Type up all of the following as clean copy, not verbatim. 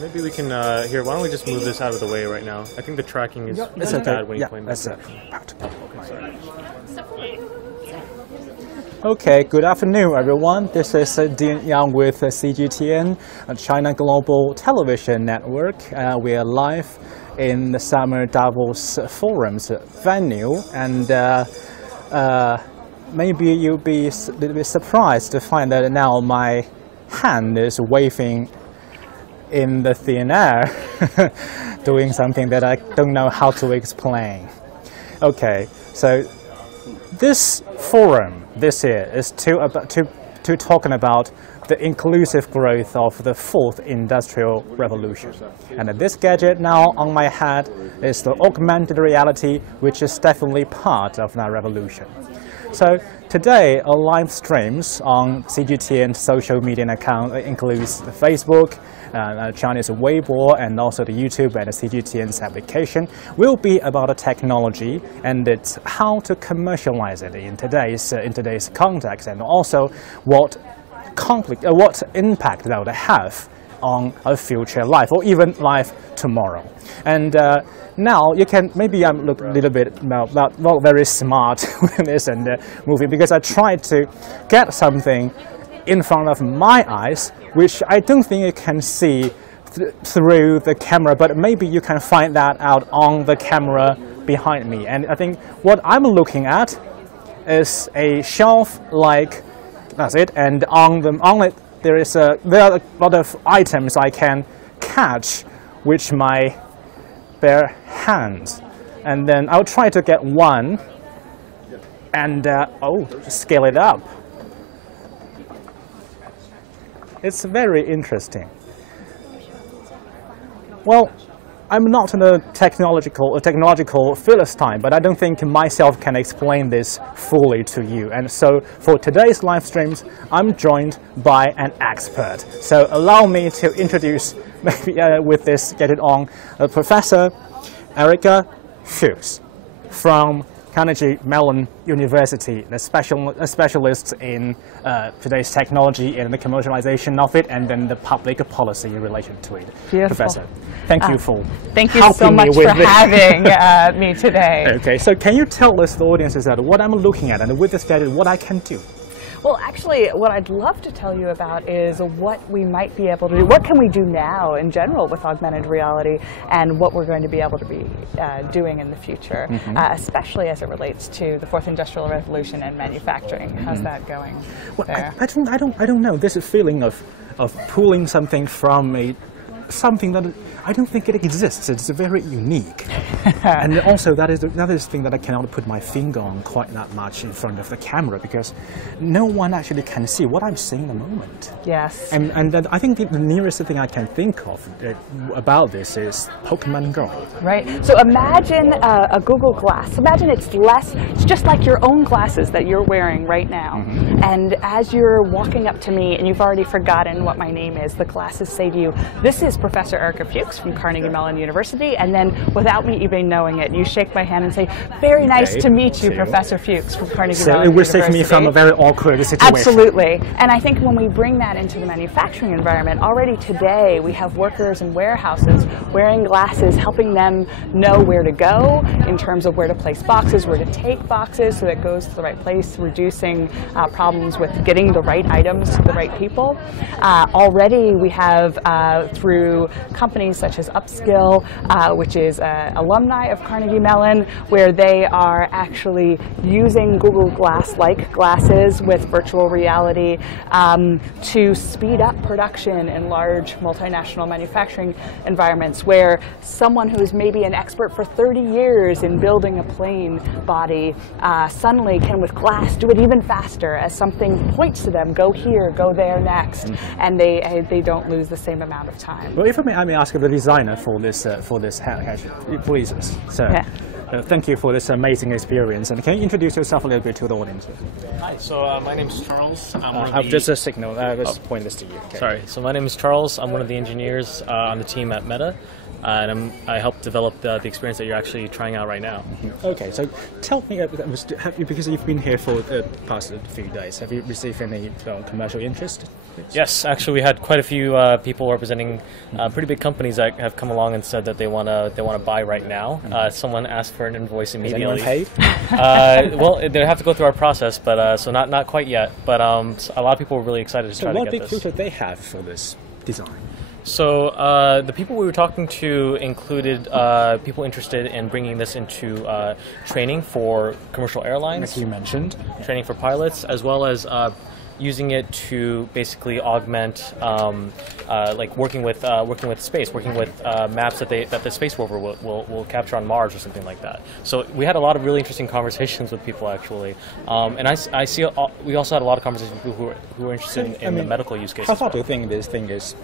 Maybe we can, here, why don't we just move this out of the way right now? I think the tracking is bad when you point this direction. Okay, good afternoon, everyone. This is Dean Yang with CGTN, China Global Television Network. We are live in the Summer Davos Forum's venue, and maybe you'll be a little bit surprised to find that now my hand is waving in the thin air, doing something that I don't know how to explain. Okay, so this forum this year is to talking about the inclusive growth of the fourth industrial revolution. And this gadget now on my head is the augmented reality, which is definitely part of that revolution. So today, our live streams on CGTN social media account includes the Facebook, Chinese Weibo, and also the YouTube and the CGTN's application will be about the technology and it's how to commercialize it in today's context, and also what impact that would have on a future life or even life tomorrow. And now you can, maybe I'm look a little bit not very smart with this and movie, because I tried to get something in front of my eyes which I don't think you can see through the camera, but maybe you can find that out on the camera behind me. And I think what I'm looking at is a shelf like, that's it, and on it there are a lot of items I can catch with my bare hands, and then I'll try to get one and scale it up. It's very interesting. Well, I'm not a technological Philistine, but I don't think myself can explain this fully to you. And so for today's live streams, I'm joined by an expert. So allow me to introduce, maybe with this, get it on, Professor Erica Fuchs from Carnegie Mellon University, a specialist in today's technology and the commercialization of it, and then the public policy in relation to it. Beautiful. Professor, thank you for thank you so much for having me today. Okay, so can you tell us, the audiences, that what I'm looking at and with this gadget, what I can do? Well, actually, what I'd love to tell you about is what we might be able to do. What can we do now in general with augmented reality, and what we're going to be able to be doing in the future, especially as it relates to the fourth industrial revolution and manufacturing. How's that going? Well, there? I don't know. This feeling of pulling something from something that I don't think it exists. It's very unique. And also that is another thing that I cannot put my finger on quite that much in front of the camera, because no one actually can see what I'm seeing in the moment. Yes. And then I think the nearest thing I can think of about this is Pokemon Go. Right. So imagine a Google Glass. Imagine it's just like your own glasses that you're wearing right now. And as you're walking up to me and you've already forgotten what my name is, the glasses say to you, "This is Professor Erica Fuchs from Carnegie Mellon University," and then without me even knowing it, you shake my hand and say, "Very nice to meet you, Professor Fuchs from Carnegie Mellon University." So it will save me from a very awkward situation. Absolutely. And I think when we bring that into the manufacturing environment, already today we have workers in warehouses wearing glasses, helping them know where to go in terms of where to place boxes, where to take boxes so that it goes to the right place, reducing problems with getting the right items to the right people. Already we have, through companies such as Upskill, which is alumni of Carnegie Mellon, where they are actually using Google Glass-like glasses with virtual reality to speed up production in large multinational manufacturing environments, where someone who's maybe an expert for 30 years in building a plane body suddenly can, with glass, do it even faster as something points to them, go here, go there next, and they don't lose the same amount of time. Well, if I may ask the designer for this gadget, please, sir. Yeah. thank you for this amazing experience. And can you introduce yourself a little bit to the audience? Hi, so my name is Charles. I've just a signal. I'll just point this to you. Okay. Sorry, so my name is Charles. I'm one of the engineers on the team at Meta. And I helped develop the experience that you're actually trying out right now. Okay, so tell me, because you've been here for the past few days, have you received any commercial interest? Yes, actually, we had quite a few people representing pretty big companies that have come along and said that they want to buy right now. Someone asked for an invoice immediately. Is anyone paid? Well, they have to go through our process, but so not quite yet. But a lot of people were really excited to try to get this. So what big future they have for this design? So the people we were talking to included people interested in bringing this into training for commercial airlines. As you mentioned. Training for pilots, as well as using it to basically augment, like working with space, working with maps that the space rover will capture on Mars or something like that. So we had a lot of really interesting conversations with people actually, and I see we also had a lot of conversations with people who were interested in the medical use cases. How far do you think this thing is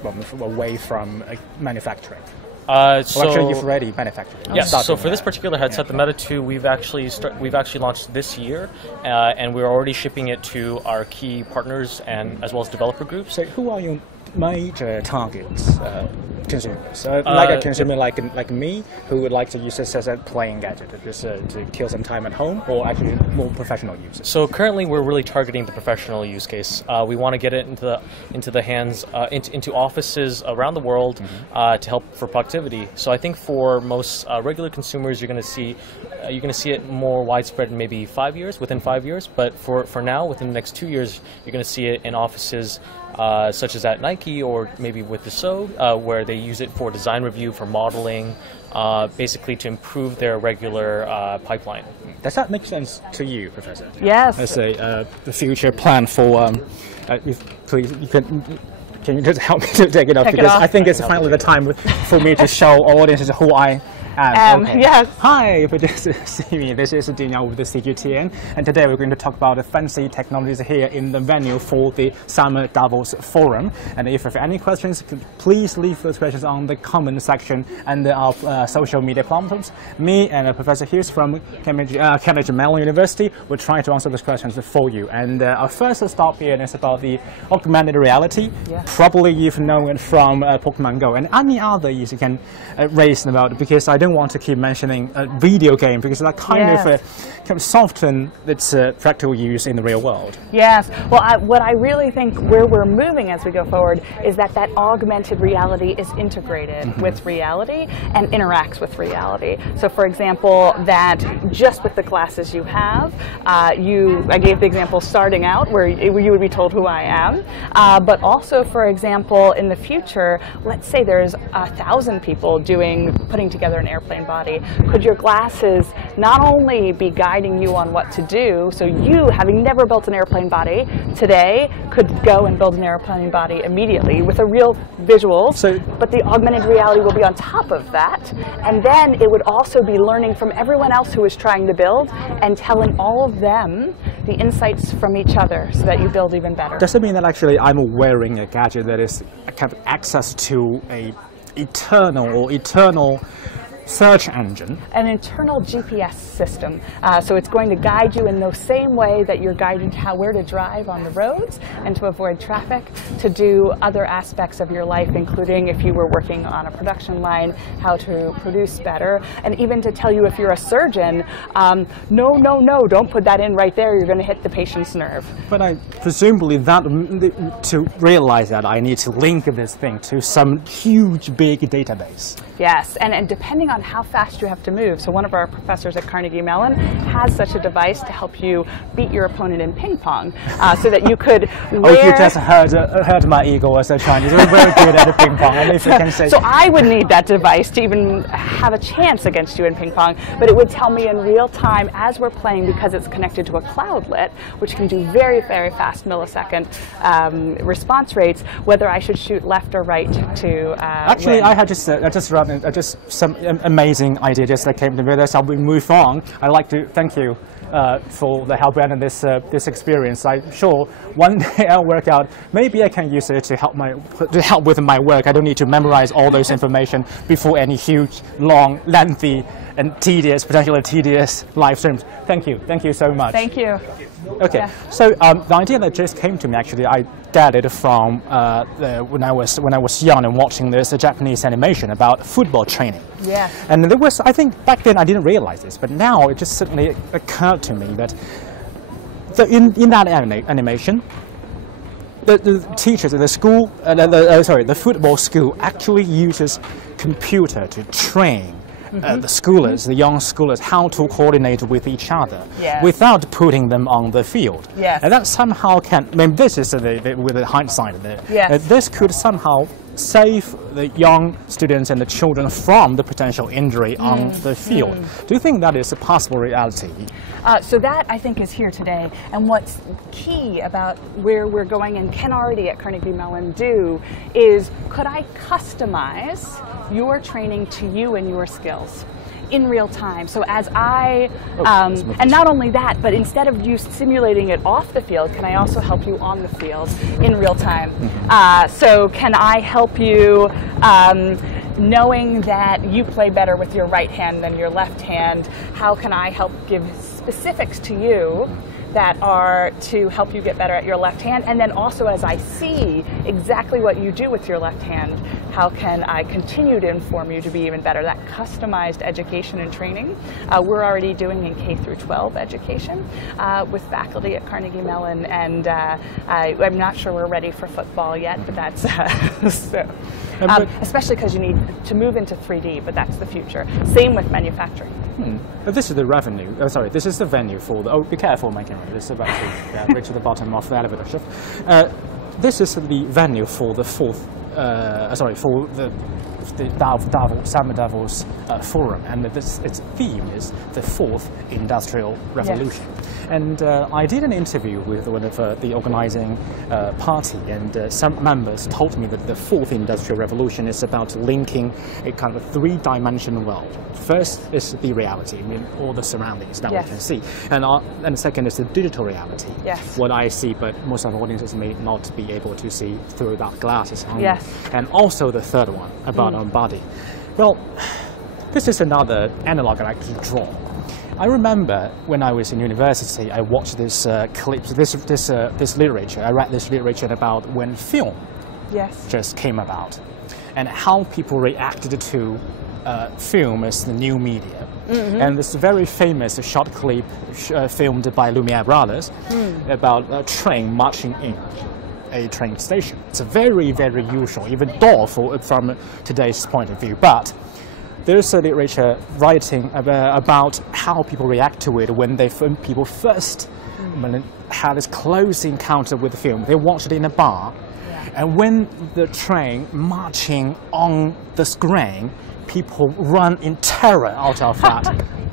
away from manufacturing? So actually, you've already manufactured. Yes. So for this particular headset, the Meta 2, we've actually launched this year, and we're already shipping it to our key partners and as well as developer groups. So who are your major targets? Consumers, like a consumer like me, who would like to use this as a playing gadget, just to kill some time at home, or actually more professional users. So currently, we're really targeting the professional use case. We want to get it into the hands into offices around the world to help for productivity. So I think for most regular consumers, you're going to see it more widespread in maybe within 5 years. But for now, within the next 2 years, you're going to see it in offices such as at Nike or maybe with Dassault, where they use it for design review, for modeling, basically to improve their regular pipeline. Does that make sense to you, Professor? Yes. Let's say the future plan for. Please, can you just help me to take it off? Because I think it's finally the time for me to show our audiences who I am. Okay. Yes. Hi, if you just see me, this is Daniel with the CGTN, and today we're going to talk about the fancy technologies here in the venue for the Summer Davos Forum. And if you have any questions, please leave those questions on the comment section and our social media platforms. Me and Professor Hughes from Cambridge Mellon University will try to answer those questions for you. And our first stop here is about the augmented reality. Yeah. Probably you've known it from Pokemon Go and any other you can raise about, because I don't want to keep mentioning a video game, because that kind of soften its practical use in the real world. Yes. Well, what I really think where we're moving as we go forward is that augmented reality is integrated with reality and interacts with reality. So, for example, that just with the glasses you have, I gave the example starting out where you would be told who I am, but also, for example, in the future, let's say there's 1,000 people putting together an airplane body. Could your glasses not only be guiding you on what to do, so you, having never built an airplane body today, could go and build an airplane body immediately with a real visual, but the augmented reality will be on top of that, and then it would also be learning from everyone else who is trying to build and telling all of them the insights from each other so that you build even better. Does it mean that actually I'm wearing a gadget that is kind of access to a eternal search engine? An internal GPS system. So it's going to guide you in the same way that you're guided where to drive on the roads and to avoid traffic, to do other aspects of your life, including if you were working on a production line, how to produce better, and even to tell you if you're a surgeon, no, don't put that in right there, you're going to hit the patient's nerve. But presumably to realize that I need to link this thing to some huge big database. Yes, and depending on how fast you have to move. So one of our professors at Carnegie Mellon has such a device to help you beat your opponent in ping pong, so that you could wear... Oh, you just heard my ego as a Chinese. We're very good at the ping pong. And if you can say... So I would need that device to even have a chance against you in ping pong, but it would tell me in real time as we're playing, because it's connected to a cloudlet, which can do very, very fast millisecond response rates, whether I should shoot left or right to Actually, win. I had just some amazing idea just that came to me. That's how we move on. I'd like to thank you for the help and this experience. I'm sure one day I'll work out. Maybe I can use it to help with my work. I don't need to memorize all those information before any huge, long, lengthy, and potentially tedious live streams. Thank you so much. Thank you. Okay, yeah. So the idea that just came to me, actually, I got it from when I was young and watching this Japanese animation about football training. Yeah. And there was, I think back then I didn't realize this, but now it just suddenly occurred to me that in that animation, the teachers in the school, the football school actually uses computer to train the schoolers, the young schoolers, how to coordinate with each other without putting them on the field. Yes. And that somehow can, I mean, this is with the hindsight, this could somehow save the young students and the children from the potential injury on the field. Do you think that is a possible reality? So that, I think, is here today. And what's key about where we're going and can already at Carnegie Mellon do is, could I customize your training to you and your skills in real time? So as and not only that, but instead of you simulating it off the field, can I also help you on the field in real time? So can I help you knowing that you play better with your right hand than your left hand? How can I help give specifics to you that are to help you get better at your left hand? And then also, as I see exactly what you do with your left hand, how can I continue to inform you to be even better? That customized education and training we're already doing in K through 12 education with faculty at Carnegie Mellon, and I'm not sure we're ready for football yet, but that's especially because you need to move into 3D, but that's the future. Same with manufacturing. But this is the revenue. This is the venue for the. Oh, be careful, my camera. This is about to reach the bottom of the elevator shaft. This is the venue for the for the Summer Davos forum, and its theme is the fourth industrial revolution. Yes. And I did an interview with one of the organizing party, and some members told me that the fourth industrial revolution is about linking a kind of three-dimensional world. First is the reality, I mean, all the surroundings that we can see, and second is the digital reality. Yes. What I see, but most of the audiences may not be able to see through that glasses. Yes. And also the third one about our body. Well, this is another analog I like to draw. I remember when I was in university, I watched this this literature. I read this literature about when film just came about, and how people reacted to film as the new media. And this very famous short clip filmed by Lumiere brothers about a train marching in a train station. It's a very, very usual, even dull from today's point of view. But there's a literature writing about how people react to it when people first had this close encounter with the film. They watched it in a bar, and when the train marching on the screen, people run in terror out of that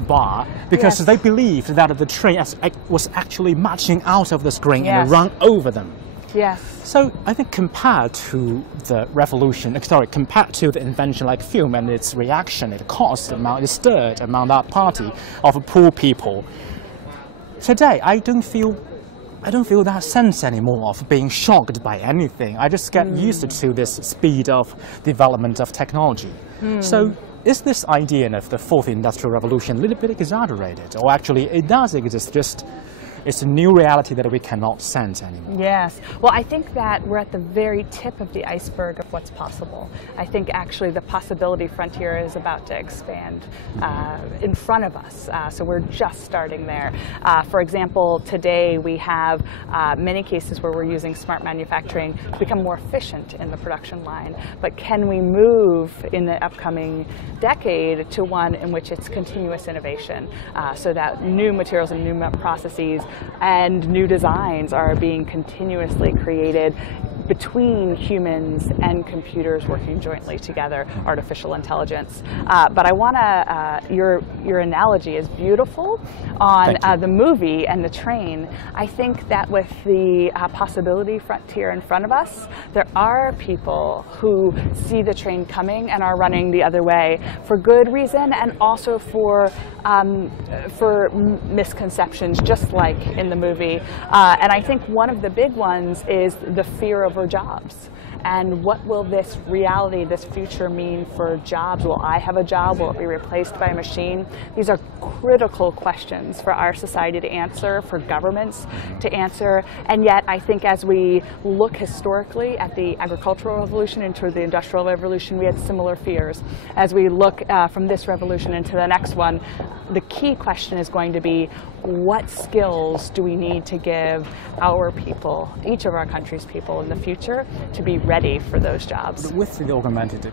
bar because they believed that the train was actually marching out of the screen and run over them. Yes. So I think compared to the revolution, compared to the invention like film and its reaction it caused, it stirred among that party of poor people, today I don't feel that sense anymore of being shocked by anything. I just get used to this speed of development of technology. So is this idea of the fourth industrial revolution a little bit exaggerated, or actually it does exist, just it's a new reality that we cannot sense anymore? Yes. Well, I think that we're at the very tip of the iceberg of what's possible. I think actually the possibility frontier is about to expand in front of us. So we're just starting there. For example, today we have many cases where we're using smart manufacturing to become more efficient in the production line. But can we move in the upcoming decade to one in which it's continuous innovation, so that new materials and new processes and new designs are being continuously created between humans and computers working jointly together, artificial intelligence. But I want to, your analogy is beautiful on the movie and the train. I think that with the possibility frontier in front of us, there are people who see the train coming and are running the other way for good reason, and also for misconceptions, just like in the movie. And I think one of the big ones is the fear over jobs. And what will this reality, this future mean for jobs? Will I have a job? Will it be replaced by a machine? These are critical questions for our society to answer, for governments to answer. And yet, I think as we look historically at the agricultural revolution into the industrial revolution, we had similar fears. As we look from this revolution into the next one, the key question is going to be, what skills do we need to give our people, each of our country's people in the future, to be ready for those jobs? With the augmented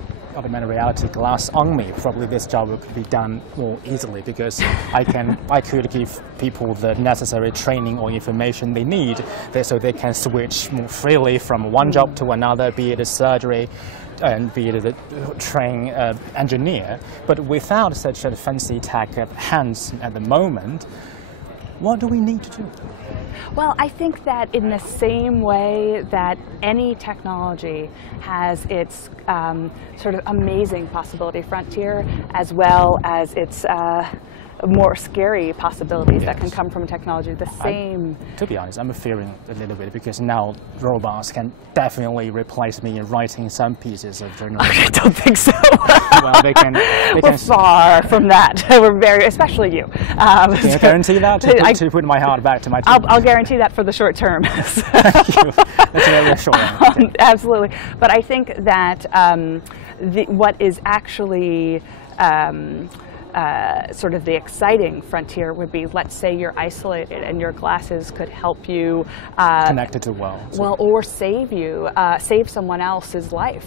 reality glass on me, probably this job could be done more easily, because I could give people the necessary training or information they need, so they can switch more freely from one job to another, be it a surgery and be it a trained engineer. But without such a fancy tech of hands at the moment, what do we need to do? Well, I think that in the same way that any technology has its sort of amazing possibility frontier, as well as its more scary possibilities that can come from technology, the same. To be honest, I'm fearing a little bit, because now robots can definitely replace me in writing some pieces of journalism. I don't think so. Well, they can. We're far from that. We're very, especially you. Can you guarantee that? To put my heart back to my team? I'll guarantee that for the short term. Thank you. That's very reassuring. Absolutely. But I think that what is actually sort of the exciting frontier would be, let's say you're isolated and your glasses could help you connected to the world. Well, or save someone else's life.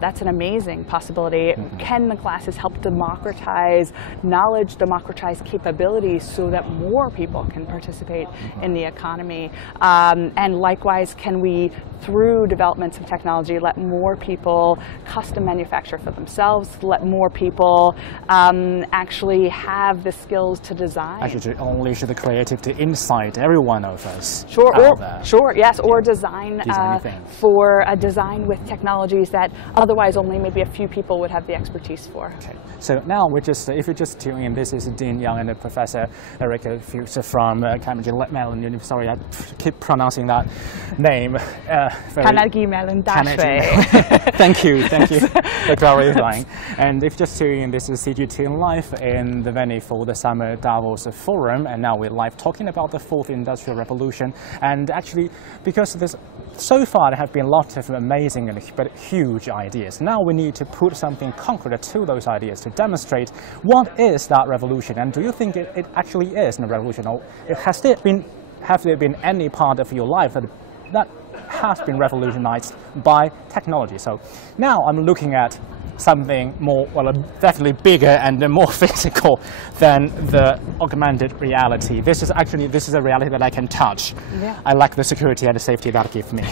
That's an amazing possibility. Can the glasses help democratize knowledge, democratize capabilities, so that more people can participate in the economy? And likewise, can we, through developments of technology, let more people custom manufacture for themselves, let more people actually have the skills to design? Actually, unleash the creativity inside every one of us. Sure, yes, or design for a design with technologies that otherwise only maybe a few people would have the expertise for. Okay, so now if you're just tuning in, this is Dean Young and Professor Erica Fuchs from Carnegie Mellon University. Sorry, I keep pronouncing that name. Carnegie Mellon Dash-way. Thank you for clarifying. And if you're just tuning in, this is CGTN Live in the venue for the Summer Davos Forum, and now we're live talking about the fourth industrial revolution. And actually, because so far there have been lots of amazing but huge ideas. Now we need to put something concrete to those ideas to demonstrate what is that revolution, and do you think it actually is a revolution, or have there been any part of your life that has been revolutionized by technology? So now I'm looking at something more, well, definitely bigger and more physical than the augmented reality. This is a reality that I can touch. Yeah. I like the security and the safety that gives me.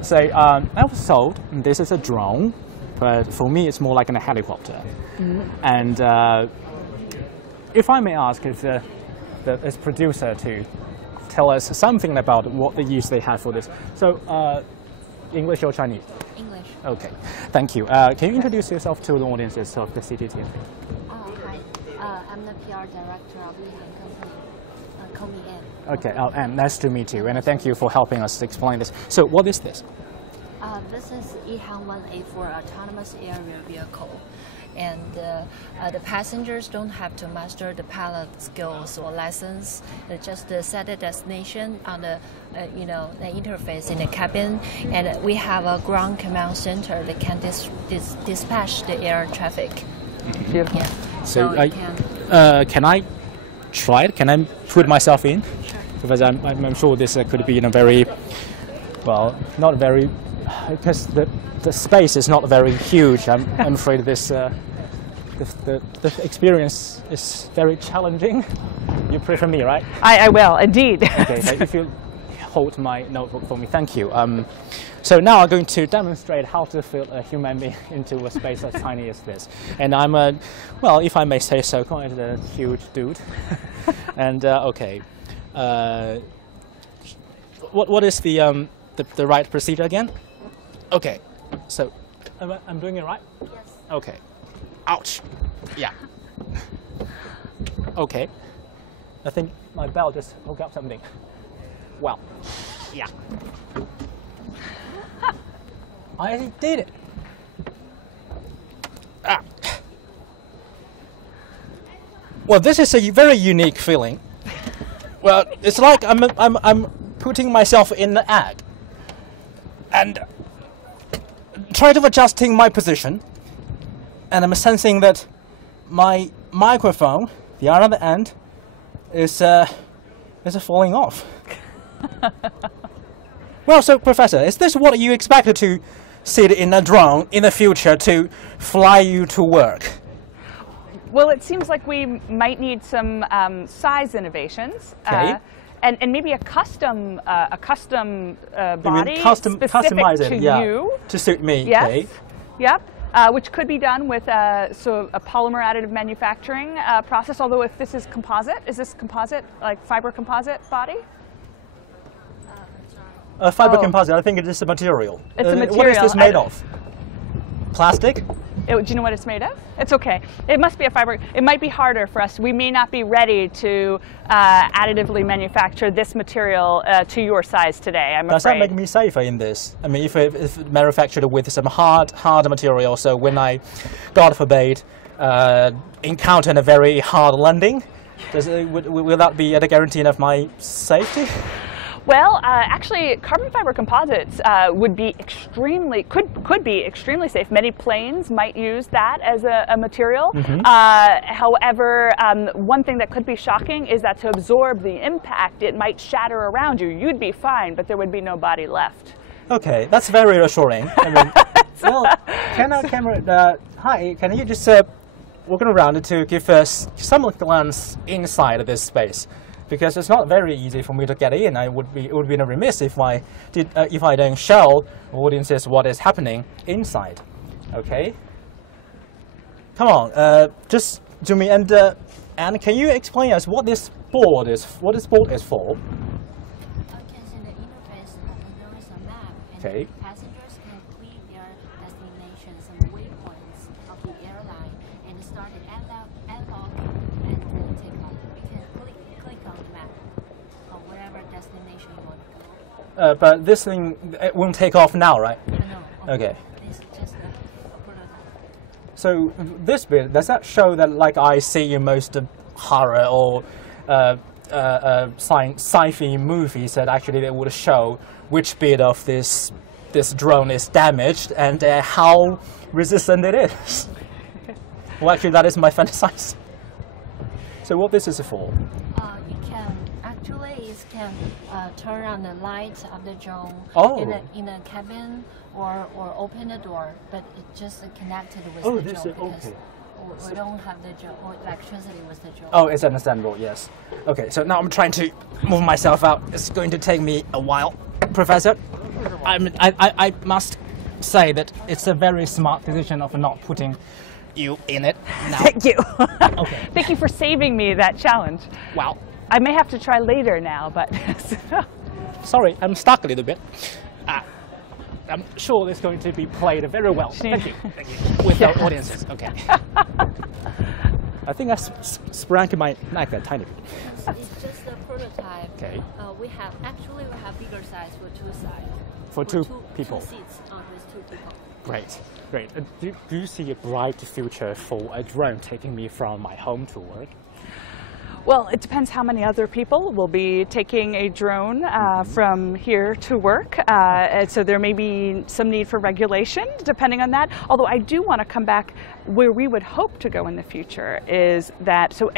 So I was told this is a drone, but for me it's more like a helicopter. And if I may ask if the producer to tell us something about what the use they have for this. So English or Chinese? English. Okay, thank you. Can you introduce yourself to the audiences of the CGTN? Hi, I'm the PR director of the company, Comi. Okay, and nice to meet you, and thank you for helping us explain this. So what is this? This is EHang-1A for autonomous aerial vehicle. And the passengers don't have to master the pilot skills or lessons. They just set a destination on the the interface in the cabin, and we have a ground command center that can dispatch the air traffic. Beautiful. Yeah. So can I try it? Can I put myself in? Sure. Because I'm sure this could be very, well, not very, because the space is not very huge. I'm afraid this the experience is very challenging. You pray for me, right? I will, indeed. Okay, if you hold my notebook for me. Thank you. So now I'm going to demonstrate how to fit a human being into a space as tiny as this. And I'm a, well, if I may say so, quite a huge dude. And okay, what is the right procedure again? Okay, so I'm doing it right? Yes. Okay. Ouch. Yeah. Okay. I think my belt just hooked up something. Well, yeah. I did it. Ah. Well, this is a very unique feeling. Well, it's like I'm putting myself in the egg and try to adjusting my position, and I'm sensing that my microphone, the other end, is falling off. Well, so Professor, is this what you expected to sit in a drone in the future to fly you to work? Well, it seems like we might need some size innovations. Okay. And maybe a custom body specific customize it, to yeah, you. to suit me. Yes. Okay. Yep. Which could be done with a polymer additive manufacturing process. Although if this is composite, is this composite, like fiber composite body? Fiber composite. I think it is a material. It's a material. What is this made of? Plastic? Do you know what it's made of? It's okay. It must be a fiber. It might be harder for us. We may not be ready to additively manufacture this material to your size today, I'm Does afraid. that make me safer in this? I mean, if manufactured with some hard material, so when I, God forbid, encounter a very hard landing, will that be a guarantee of my safety? Well, actually, carbon fiber composites would be could be extremely safe. Many planes might use that as a material. Mm-hmm. However, one thing that could be shocking is that to absorb the impact, it might shatter around you. You'd be fine, but there would be no body left. Okay, that's very reassuring. I mean, well, hi, can you just walk around to give us some glance inside this space? Because it's not very easy for me to get in. It would be remiss if I don't show audiences what is happening inside. Okay. Come on, just to me and can you explain us what this board is? What this board is for? You can see the interface. There is a map, and Okay. passengers can click their destinations and waypoints of the airline and start the airlock and take off. You can click on the map of whatever destination you want to go. But this thing, it won't take off now, right? No. Okay. It's just a prototype. So this bit, does that show that, like I see in most horror or sci-fi movies, that actually they would show which bit of this drone is damaged and how resistant it is? Well, actually, that is my fantasize. So what this is for? You can actually turn on the light of the drone in a cabin or open the door, but it just connected with the drone because we don't have the drone or electricity with the drone. Oh, it's understandable. Yes. Okay. So now I'm trying to move myself out. It's going to take me a while, Professor. I must say that it's a very smart decision of not putting you in it now. Thank you. Okay. Thank you for saving me that challenge. Wow. I may have to try later now, but Sorry, I'm stuck a little bit. I'm sure it's going to be played very well. Thank you. With our audiences. Okay. I think I sprained my neck a tiny bit. It's just a prototype. Okay. We have bigger size for two sides. For two people. 2 seats with 2 people. Great, great. Do you see a bright future for a drone taking me from my home to work? well, it depends how many other people will be taking a drone from here to work. And so there may be some need for regulation depending on that. Although I do want to come back where we would hope to go in the future is that, so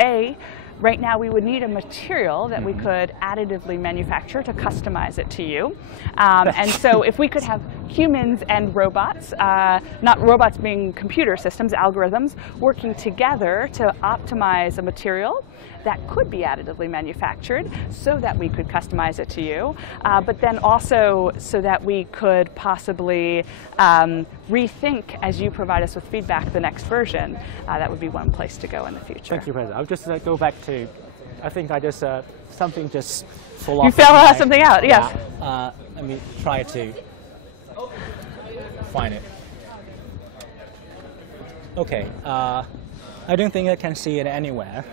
right now we would need a material that we could additively manufacture to customize it to you. And so if we could have humans and robots, not robots being computer systems, algorithms, working together to optimize a material that could be additively manufactured so that we could customize it to you, but then also so that we could possibly rethink, as you provide us with feedback, the next version. That would be one place to go in the future. Thank you, President. I'll just go back to, I think I just, something just fall off. You fell something out, yes. Yeah. Let me try to find it. Okay, I don't think I can see it anywhere.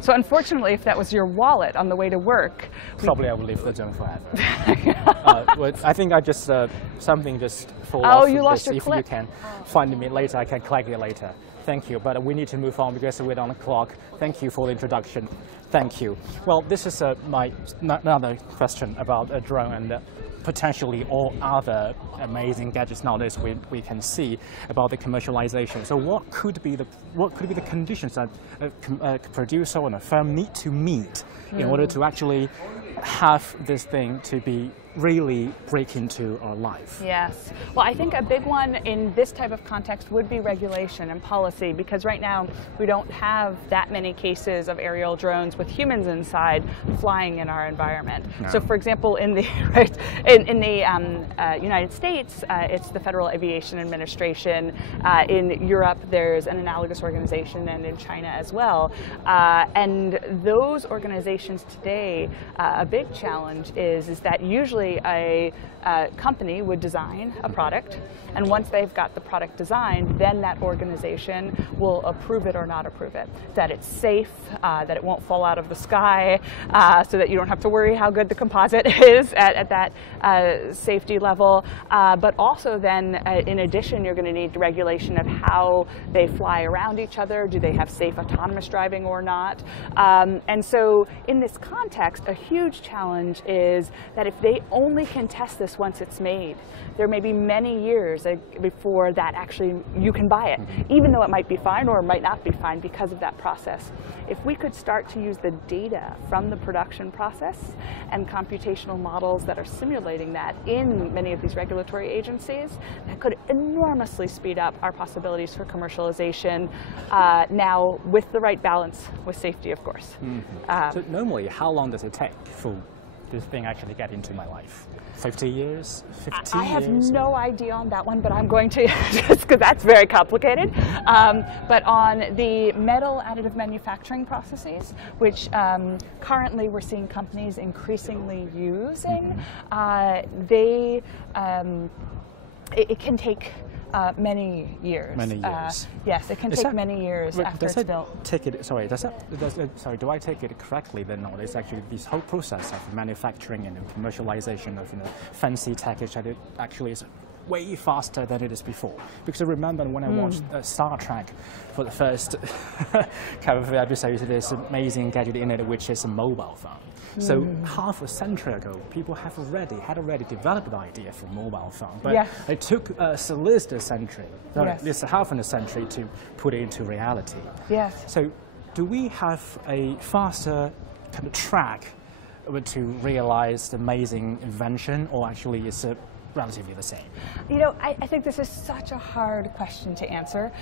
So unfortunately, if that was your wallet on the way to work, probably I will leave the zone forever. But I think I just something just fall off. Oh, you lost your If clip. you can find me later, I can collect it later. Thank you. But we need to move on because we're on the clock. Thank you for the introduction. Thank you. Well, this is my another question about a drone and potentially all other amazing gadgets nowadays we can see about the commercialization. So what could be the conditions that a producer and a firm need to meet in order to actually have this thing to be really break into our life? Yes. Well, I think a big one in this type of context would be regulation and policy, because right now we don't have that many cases of aerial drones with humans inside flying in our environment. No. So, for example, in the in the United States, it's the Federal Aviation Administration. In Europe, there's an analogous organization, and in China as well. And those organizations today, a big challenge is that usually a company would design a product, and once they've got the product designed, then that organization will approve it or not approve it. That it's safe, that it won't fall out of the sky, so that you don't have to worry how good the composite is at that safety level. But also then, in addition, you're going to need regulation of how they fly around each other. Do they have safe autonomous driving or not? And so in this context, a huge challenge is that if they only can test this once it's made, there may be many years before that actually you can buy it, even though it might be fine or it might not be fine because of that process. If we could start to use the data from the production process and computational models that are simulating that in many of these regulatory agencies, that could enormously speed up our possibilities for commercialization, now with the right balance with safety, of course. So normally, how long does it take for this thing actually get into my life? 50 years? 50 years? I have no idea on that one, but I'm going to, just because that's very complicated. But on the metal additive manufacturing processes, which currently we're seeing companies increasingly using, it can take many years. Many years. Yes, it can take many years after it's built. Sorry, do I take it correctly then? No, it's actually this whole process of manufacturing and commercialization of fancy package that it actually is way faster than it is before. Because I remember when I watched Star Trek for the first couple of episodes, there's an amazing gadget in it, which is a mobile phone. So half a century ago, people had already developed an idea for a mobile phone, but it took us at least a century, at least half a century to put it into reality. Yes. So do we have a faster kind of track to realize the amazing invention, or actually is it relatively the same? You know, I think this is such a hard question to answer.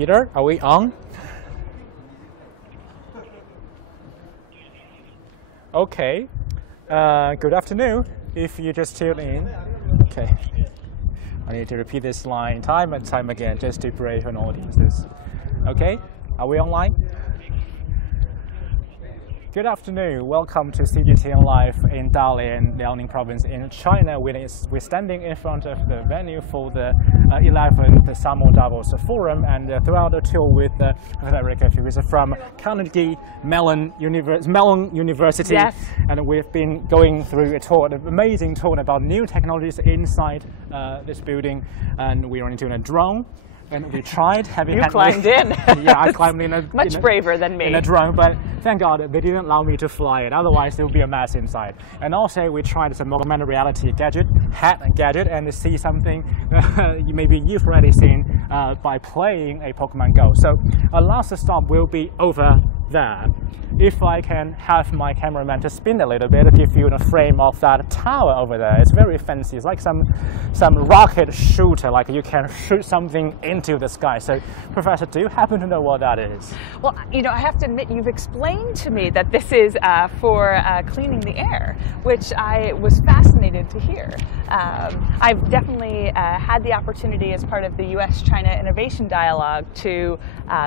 Peter, are we on? Okay. Good afternoon. If you just tuned in. Okay. I need to repeat this line time and time again just to brief on audiences. Okay. Are we online? Good afternoon. Welcome to CGTN Live in Dalian, Liaoning Province in China. We're standing in front of the venue for the 11th Summer Davos Forum, and throughout the tour with Frederica, who is from Carnegie Mellon University. Yes. And we've been going through a tour, an amazing tour about new technologies inside this building, and we are into a drone. And we tried having. You climbed in. Yeah, I climbed in. Much braver than me. In a drone, but thank God they didn't allow me to fly it. Otherwise, there would be a mess inside. And also, we tried some augmented reality gadget, and see something maybe you've already seen by playing a Pokemon Go. So our last stop will be over there. If I can have my cameraman to spin a little bit to give you the frame of that tower over there. It's very fancy. It's like some rocket shooter, like you can shoot something into the sky. So, Professor, do you happen to know what that is? Well, you know, I have to admit, you've explained to me that this is for cleaning the air, which I was fascinated to hear. I've definitely had the opportunity as part of the U.S.-China Innovation Dialogue to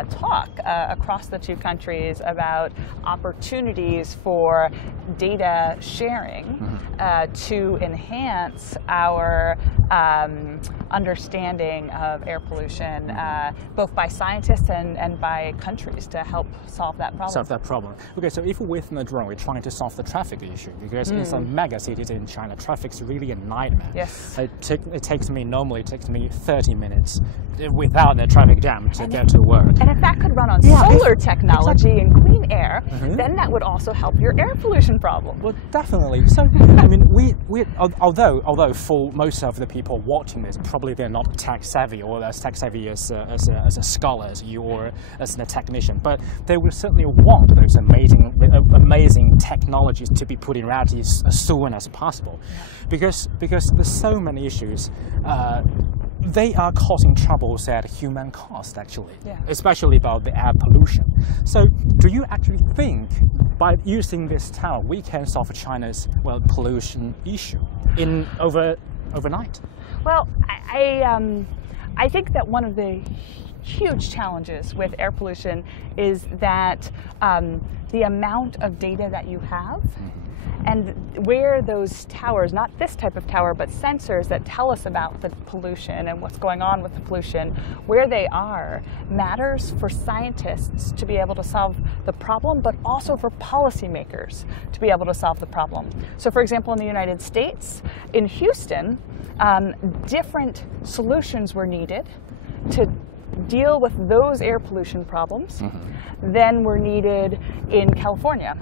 talk across the two countries about opportunities for data sharing to enhance our understanding of air pollution, both by scientists and by countries to help solve that problem. Okay, so if with the drone, we're trying to solve the traffic issue, because in some mega cities in China, traffic's really a nightmare. Yes. It takes me 30 minutes without the traffic jam to get to work. And if that could run on solar technology and clean air, then that would also help your air pollution problem. Well, definitely. So, I mean, although for most of the people watching this, probably they're not tech savvy or as tech savvy as a scholar as you or as a technician, but they will certainly want those amazing technologies to be put in reality as soon as possible, because there's so many issues. They are causing troubles at human cost, actually, especially about the air pollution. So, do you actually think by using this tower we can solve China's pollution issue overnight? Well, I think that one of the huge challenges with air pollution is that the amount of data that you have. And where those towers, not this type of tower, but sensors that tell us about the pollution and what's going on with the pollution, where they are, matters for scientists to be able to solve the problem, but also for policymakers to be able to solve the problem. So for example, in the United States, in Houston, different solutions were needed to deal with those air pollution problems than were needed in California,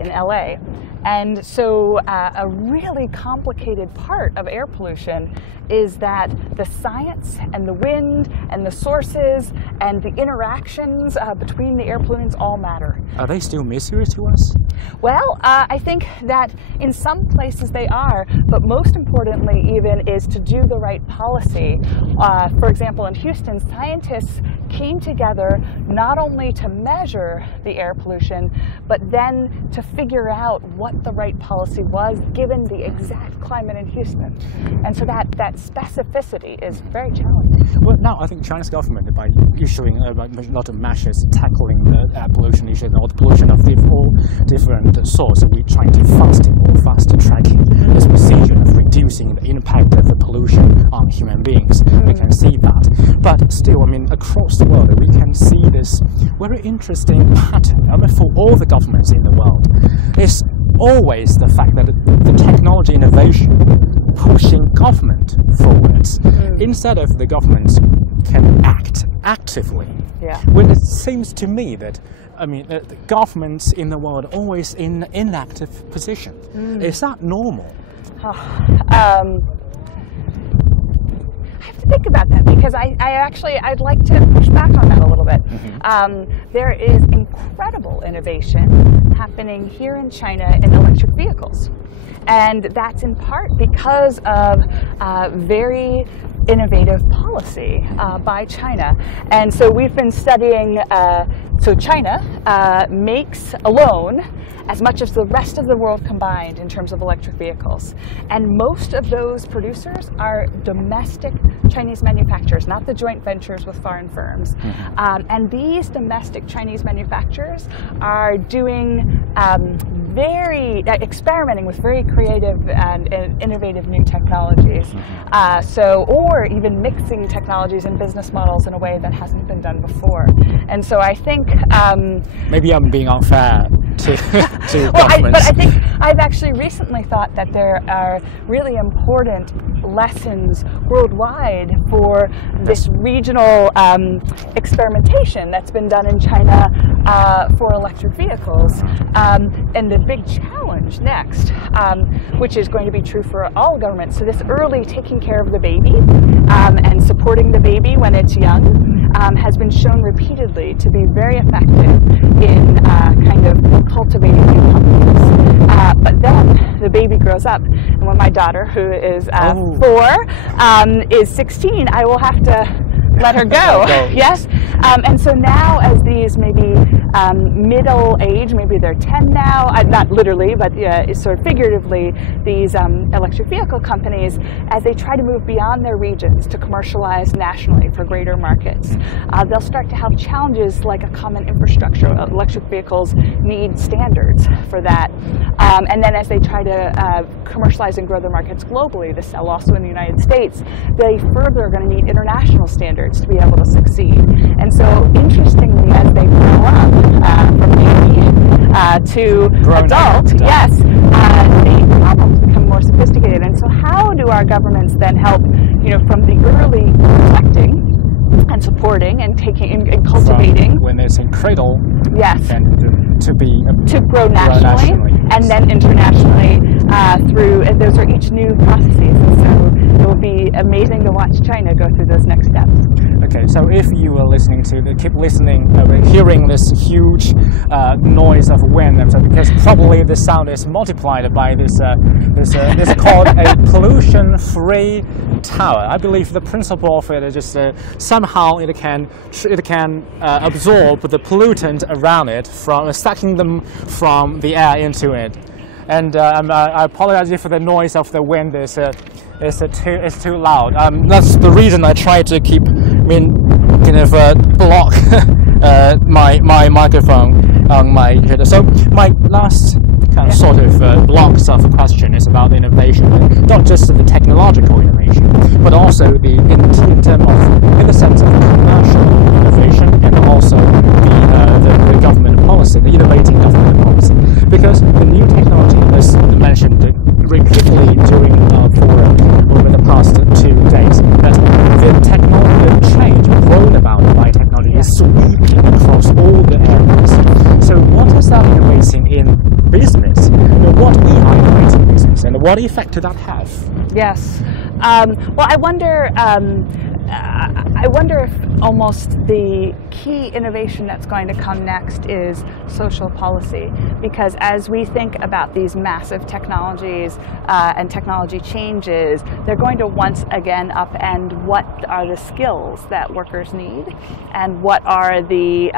in LA. And so a really complicated part of air pollution is that the science and the wind and the sources and the interactions between the air pollutants all matter. Are they still mysterious to us? Well, I think that in some places they are, but most importantly even is to do the right policy. For example, in Houston, scientists came together not only to measure the air pollution, but then to figure out what the right policy was given the exact climate in Houston. And so that specificity is very challenging. Well, now I think China's government, by issuing a lot of measures tackling the air pollution issue or the pollution of all different sources, we're trying to fast tracking this procedure of reducing the impact of the pollution on human beings. We can see that. But still, I mean, across the world, we can see this very interesting pattern. I mean, for all the governments in the world, it's always the fact that the technology innovation pushing government forwards instead of the government can act actively. When it seems to me that, I mean, the governments in the world are always in an inactive position. Is that normal? I have to think about that, because I'd like to push back on that a little bit. There is incredible innovation happening here in China in electric vehicles. And that's in part because of very innovative policy by China. And so we've been studying, so China makes alone as much as the rest of the world combined in terms of electric vehicles. And most of those producers are domestic Chinese manufacturers, not the joint ventures with foreign firms. And these domestic Chinese manufacturers are doing experimenting with very creative and innovative new technologies. Or even mixing technologies and business models in a way that hasn't been done before. And so I think maybe I'm being unfair to but I think I've actually recently thought that there are really important lessons worldwide for this regional experimentation that's been done in China for electric vehicles. And the big challenge next, which is going to be true for all governments, so this early taking care of the baby and supporting the baby when it's young has been shown repeatedly to be very effective in kind of cultivating new companies. But then the baby grows up, and when my daughter, who is 4, is 16, I will have to let her go. Yes. And so now, as these maybe middle age, maybe they're 10 now, not literally, but sort of figuratively, these electric vehicle companies, as they try to move beyond their regions to commercialize nationally for greater markets, they'll start to have challenges like a common infrastructure. Electric vehicles need standards for that. And then as they try to commercialize and grow their markets globally to sell also in the United States, they further are going to need international standards to be able to succeed. And so, interestingly, as they grow up from baby to adult, yes, the problems become more sophisticated. And so, how do our governments then help, from the early protecting and supporting and taking and cultivating from when it's in cradle, yes, and to grow nationally, and then internationally through. And those are each new processes. And so, it will be amazing to watch China go through those next steps. Okay, so if you were keep listening, hearing this huge noise of wind, because probably the sound is multiplied by this this called a pollution-free tower. I believe the principle of it is just somehow it can absorb the pollutant around it, from sucking them from the air into it. And I apologize if the noise of the wind is too loud. That's the reason I try to keep, block my microphone on my head. So my last kind of sort of blocks of a question is about innovation, not just the technological innovation, but also in the sense of commercial innovation, and also the government policy, the innovating government policy, because the new technology, as mentioned repeatedly during over the past 2 days, that the technology change brought about by technology is sweeping across all the areas. So what is that innovating in business? What we are innovating in business, and what effect did that have? Yes. Well, I wonder if almost the key innovation that's going to come next is social policy, because as we think about these massive technologies and technology changes, they're going to once again upend what are the skills that workers need and what are the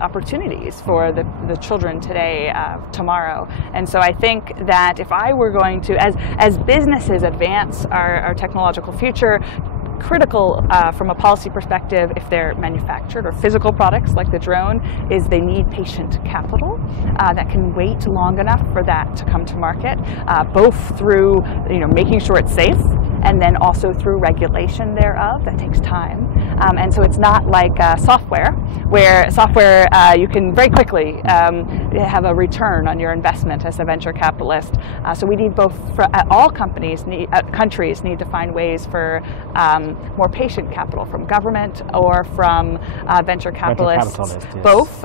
opportunities for the children today, tomorrow. And so I think that if I were going to, as businesses advance our technological future, critical from a policy perspective, if they're manufactured or physical products like the drone, is they need patient capital that can wait long enough for that to come to market, both through making sure it's safe, and then also through regulation thereof. That takes time. And so it's not like software, where you can very quickly have a return on your investment as a venture capitalist. So we need both, all countries need to find ways for more patient capital from government or from venture capitalists, yes, both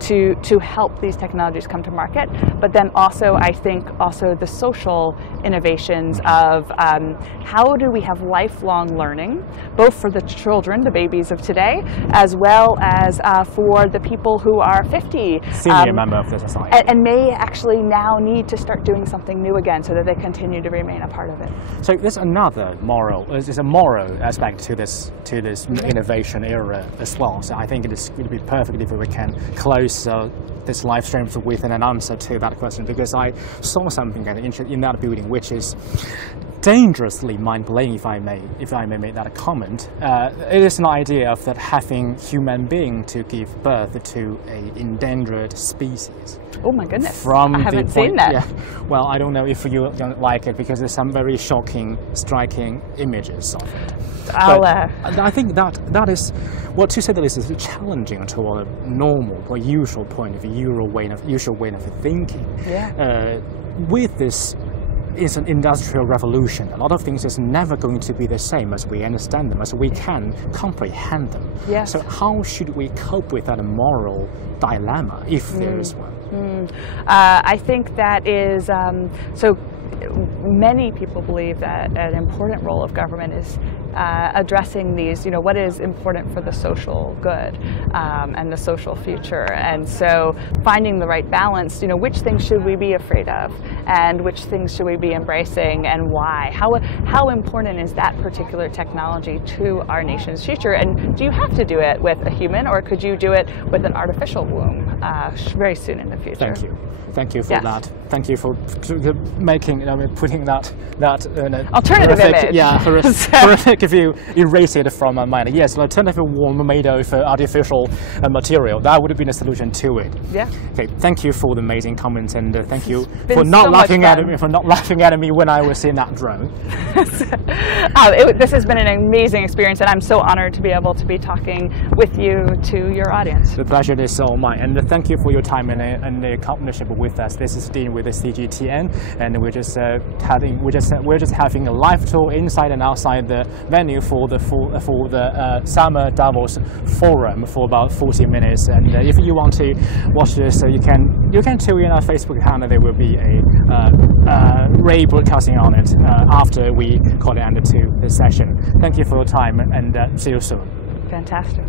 to help these technologies come to market. But then also, I think, the social innovations of how do we have lifelong learning, both for the children children, the babies of today, as well as for the people who are 50. Senior member of the society. And may actually now need to start doing something new again so that they continue to remain a part of it. So there's another there's a moral aspect to this innovation era as well. So I think it would be perfect if we can close this live stream with an answer to that question, because I saw something in that building which is dangerously mind-blowing, if I may make that a comment. It is an idea of that having human being to give birth to an endangered species. Oh my goodness! From I haven't seen that. Yeah, well, I don't know if you don't like it, because there's some very shocking, striking images of it. I think that is, well, to say that this is challenging to a normal or usual point of view, usual way of thinking. Yeah. With this is an industrial revolution. A lot of things is never going to be the same as we understand them, as we can comprehend them. Yes. So how should we cope with that moral dilemma, if there is one? I think that is, so many people believe that an important role of government is addressing these, what is important for the social good and the social future. And so finding the right balance, which things should we be afraid of and which things should we be embracing and why? How important is that particular technology to our nation's future? And do you have to do it with a human, or could you do it with an artificial womb very soon in the future? Thank you. Thank you for that. Thank you for making, putting that alternative image. Yeah, horrific if you erase it from my mind. Yes, an alternative womb made of artificial material. That would have been a solution to it. Yeah. Okay. Thank you for the amazing comments, and thank you for not laughing at me when I was in that drone. This has been an amazing experience, and I'm so honored to be able to be talking with you to your audience. The pleasure is all mine, and thank you for your time and the partnership with us. This is Dean with the CGTN, and we're just having a live tour inside and outside the venue for the Summer Davos forum for about 40 minutes. And if you want to watch this, you can tune in our Facebook account, and there will be a rebroadcasting on it after we call it end to this session. Thank you for your time, and see you soon. Fantastic.